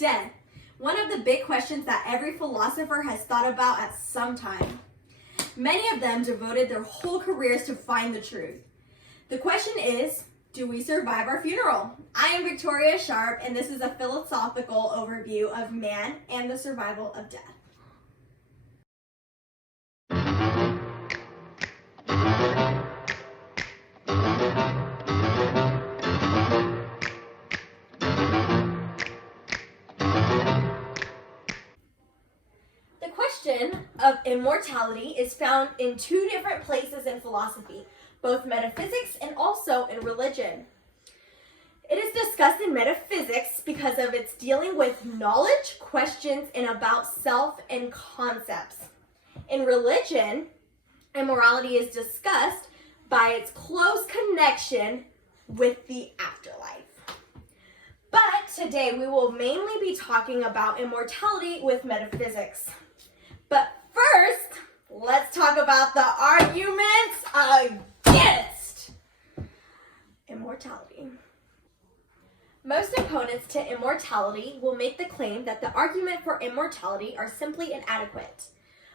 Death, one of the big questions that every philosopher has thought about at some time. Many of them devoted their whole careers to find the truth. The question is, do we survive our funeral? I am Victoria Sharp, and this is a philosophical overview of man and the survival of death. The question of immortality is found in two different places in philosophy, both metaphysics and also in religion. It is discussed in metaphysics because of its dealing with knowledge, questions, and about self and concepts. In religion, immortality is discussed by its close connection with the afterlife. But today we will mainly be talking about immortality with metaphysics. But first, let's talk about the arguments against immortality. Most opponents to immortality will make the claim that the argument for immortality are simply inadequate.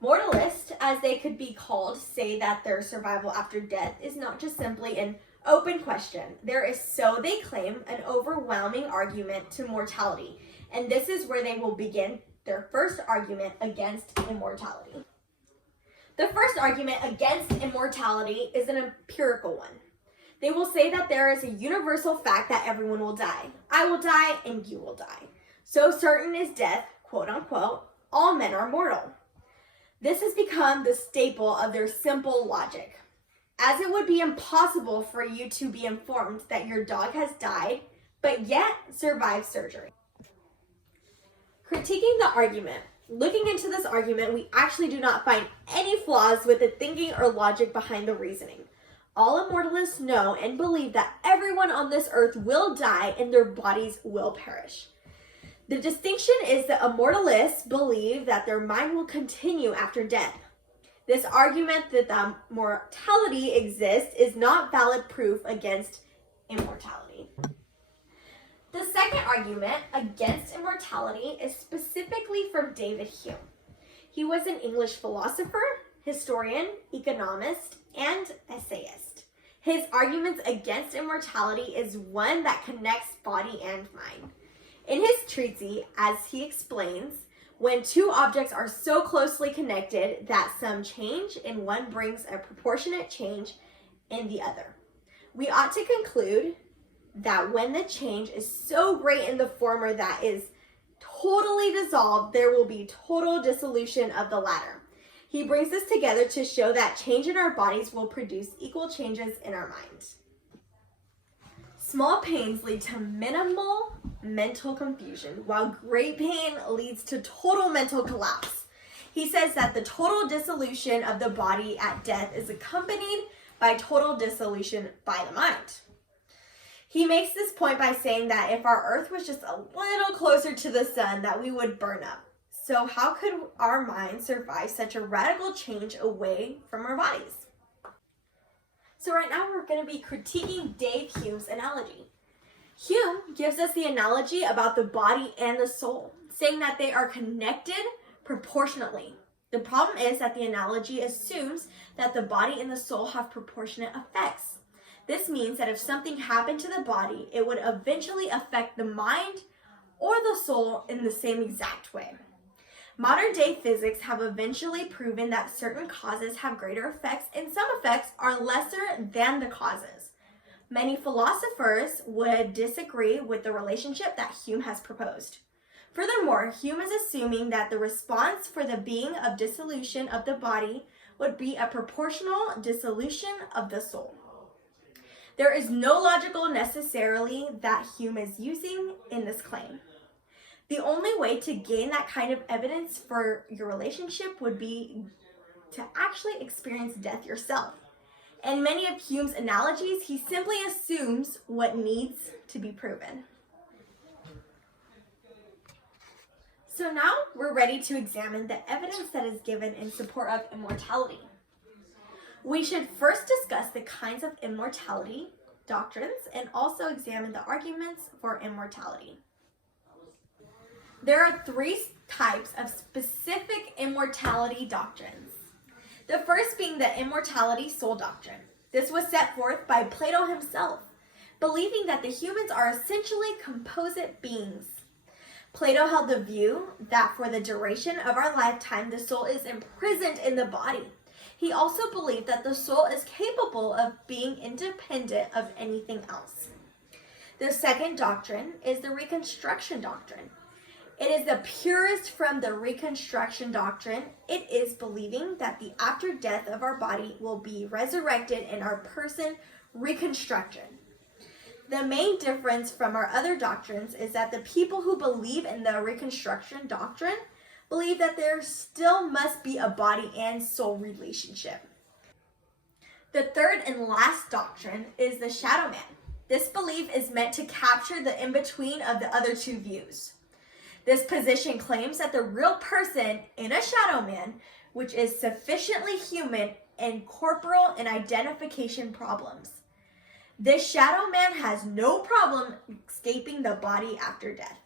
Mortalists, as they could be called, say that their survival after death is not just simply an open question. There is, so they claim, an overwhelming argument to mortality, and this is where they will begin their first argument against immortality. The first argument against immortality is an empirical one. They will say that there is a universal fact that everyone will die. I will die and you will die. So certain is death, quote unquote, all men are mortal. This has become the staple of their simple logic, as it would be impossible for you to be informed that your dog has died, but yet survived surgery. Critiquing the argument. Looking into this argument, we actually do not find any flaws with the thinking or logic behind the reasoning. All immortalists know and believe that everyone on this earth will die and their bodies will perish. The distinction is that immortalists believe that their mind will continue after death. This argument that the mortality exists is not valid proof against immortality. The second argument against immortality is specifically from David Hume. He was an English philosopher, historian, economist, and essayist. His arguments against immortality is one that connects body and mind. In his treatise, as he explains, when two objects are so closely connected that some change in one brings a proportionate change in the other, we ought to conclude that when the change is so great in the former that is totally dissolved, there will be total dissolution of the latter. He brings this together to show that change in our bodies will produce equal changes in our minds. Small pains lead to minimal mental confusion, while great pain leads to total mental collapse. He says that the total dissolution of the body at death is accompanied by total dissolution by the mind. He makes this point by saying that if our earth was just a little closer to the sun, that we would burn up. So how could our minds survive such a radical change away from our bodies? So right now we're going to be critiquing Dave Hume's analogy. Hume gives us the analogy about the body and the soul, saying that they are connected proportionately. The problem is that the analogy assumes that the body and the soul have proportionate effects. This means that if something happened to the body, it would eventually affect the mind or the soul in the same exact way. Modern day physics have eventually proven that certain causes have greater effects and some effects are lesser than the causes. Many philosophers would disagree with the relationship that Hume has proposed. Furthermore, Hume is assuming that the response for the being of dissolution of the body would be a proportional dissolution of the soul. There is no logical necessarily that Hume is using in this claim. The only way to gain that kind of evidence for your relationship would be to actually experience death yourself. In many of Hume's analogies, he simply assumes what needs to be proven. So now we're ready to examine the evidence that is given in support of immortality. We should first discuss the kinds of immortality doctrines and also examine the arguments for immortality. There are three types of specific immortality doctrines. The first being the immortality soul doctrine. This was set forth by Plato himself, believing that the humans are essentially composite beings. Plato held the view that for the duration of our lifetime, the soul is imprisoned in the body. He also believed that the soul is capable of being independent of anything else. The second doctrine is the Reconstruction doctrine. It is the purest from the Reconstruction doctrine. It is believing that the after death of our body will be resurrected and our person reconstructed. The main difference from our other doctrines is that the people who believe in the Reconstruction doctrine believe that there still must be a body and soul relationship. The third and last doctrine is the Shadow Man. This belief is meant to capture the in-between of the other two views. This position claims that the real person in a shadow man, which is sufficiently human and corporal in identification problems. This shadow man has no problem escaping the body after death.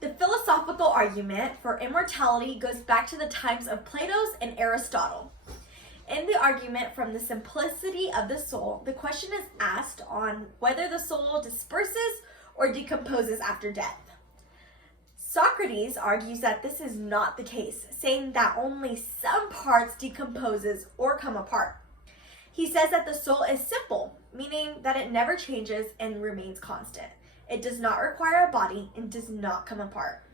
The philosophical argument for immortality goes back to the times of Plato's and Aristotle. In the argument from the simplicity of the soul, the question is asked on whether the soul disperses or decomposes after death. Socrates argues that this is not the case, saying that only some parts decomposes or come apart. He says that the soul is simple, meaning that it never changes and remains constant. It does not require a body and does not come apart.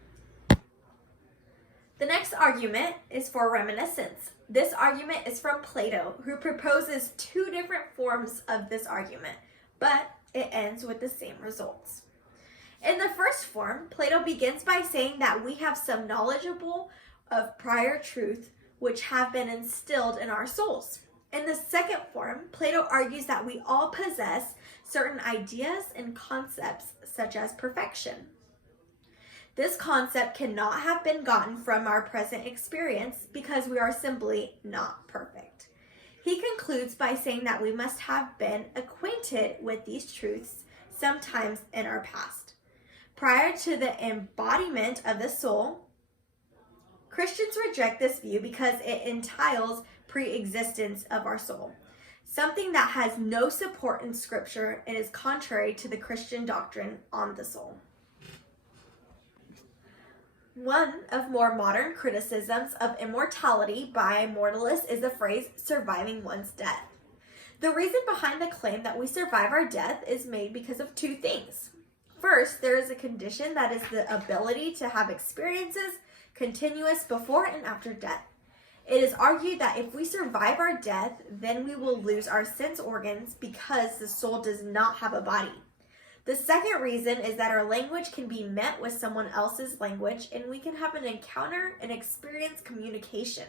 The next argument is for reminiscence. This argument is from Plato, who proposes two different forms of this argument, but it ends with the same results. In the first form, Plato begins by saying that we have some knowledgeable of prior truth which have been instilled in our souls. In the second form, Plato argues that we all possess certain ideas and concepts such as perfection. This concept cannot have been gotten from our present experience because we are simply not perfect. He concludes by saying that we must have been acquainted with these truths sometimes in our past. Prior to the embodiment of the soul, Christians reject this view because it entails pre-existence of our soul, something that has no support in Scripture and is contrary to the Christian doctrine on the soul. One of more modern criticisms of immortality by mortalists is the phrase surviving one's death. The reason behind the claim that we survive our death is made because of two things. First, there is a condition that is the ability to have experiences continuous before and after death. It is argued that if we survive our death, then we will lose our sense organs because the soul does not have a body. The second reason is that our language can be met with someone else's language and we can have an encounter and experience communication.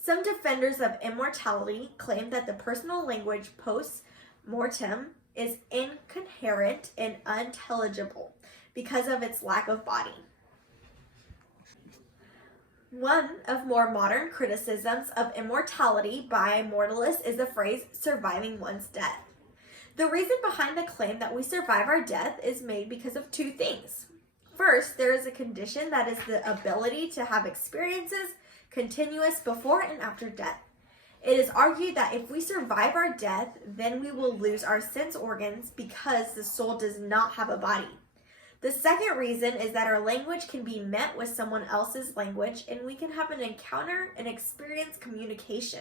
Some defenders of immortality claim that the personal language post-mortem is incoherent and unintelligible because of its lack of body. One of more modern criticisms of immortality by mortalists is the phrase surviving one's death. The reason behind the claim that we survive our death is made because of two things. First, there is a condition that is the ability to have experiences continuous before and after death. It is argued that if we survive our death, then we will lose our sense organs because the soul does not have a body. The second reason is that our language can be met with someone else's language and we can have an encounter and experience communication.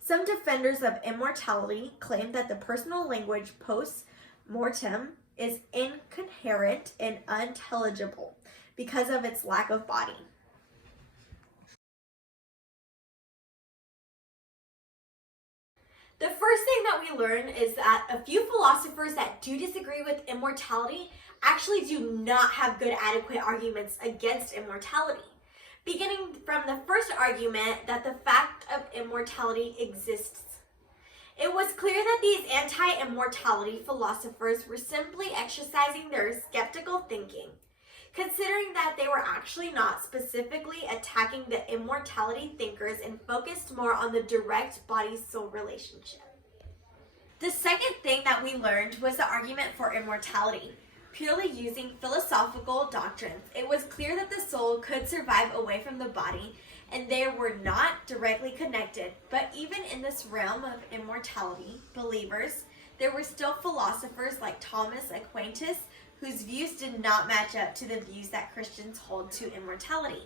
Some defenders of immortality claim that the personal language post-mortem is incoherent and unintelligible because of its lack of body. The first thing that we learn is that a few philosophers that do disagree with immortality actually do not have good adequate arguments against immortality. Beginning from the first argument that the fact of immortality exists. It was clear that these anti-immortality philosophers were simply exercising their skeptical thinking, considering that they were actually not specifically attacking the immortality thinkers and focused more on the direct body-soul relationship. The second thing that we learned was the argument for immortality. Purely using philosophical doctrines, it was clear that the soul could survive away from the body, and they were not directly connected. But even in this realm of immortality, believers, there were still philosophers like Thomas Aquinas whose views did not match up to the views that Christians hold to immortality.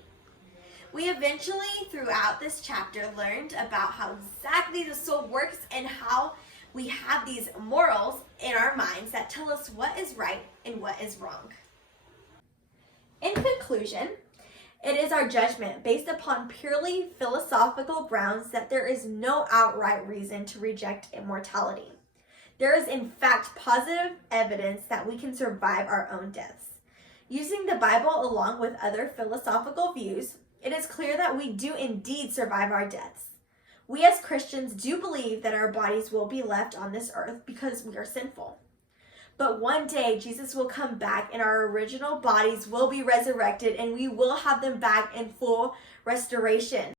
We eventually, throughout this chapter, learned about how exactly the soul works and how we have these morals in our minds that tell us what is right and what is wrong. In conclusion, it is our judgment based upon purely philosophical grounds that there is no outright reason to reject immortality. There is in fact positive evidence that we can survive our own deaths. Using the Bible along with other philosophical views, it is clear that we do indeed survive our deaths. We as Christians do believe that our bodies will be left on this earth because we are sinful. But one day Jesus will come back and our original bodies will be resurrected and we will have them back in full restoration.